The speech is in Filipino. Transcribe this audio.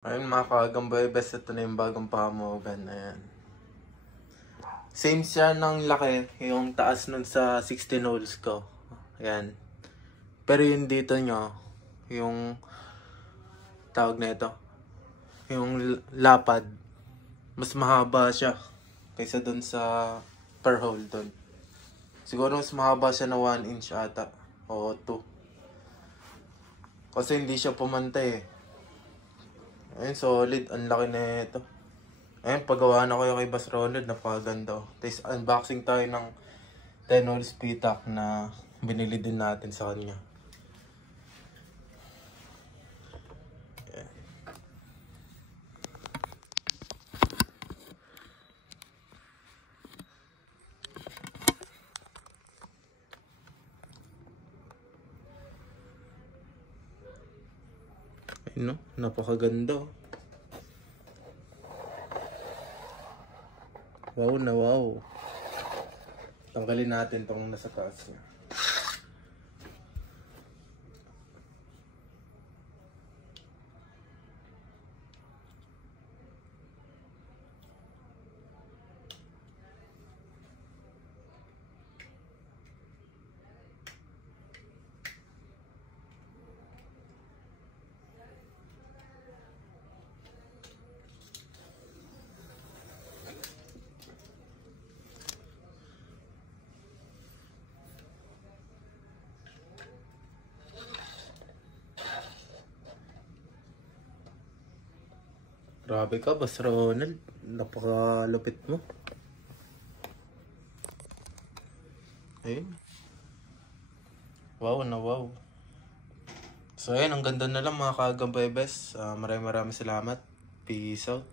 Ayun mga kagambay, best ito na yung bagong pamogan. Ayan. Same siya ng laki, yung taas nun sa 16 holes ko. Ayan. Pero yung dito nyo, yung tawag na ito, yung lapad, mas mahaba siya kaysa dun sa per hole dun. Siguro mas mahaba siya na 1 inch ata o 2. Kasi hindi siya pumantay eh. Ayun, solid. Ang laki na ito. Ayun, paggawa na ko yung kay Boss Ronald. Napakaganda. Tapos unboxing tayo ng 10 holes pitak na binili din natin sa kanya. Ayun, no? Napakaganda. Wow na wow. Tanggalin natin tong nasa taas niya. Grabe ka, Boss Ronald. Napakalupit mo. Ayun. Wow na wow. So ayun, ang ganda na lang mga kagambay best. Maraming salamat. Peace out.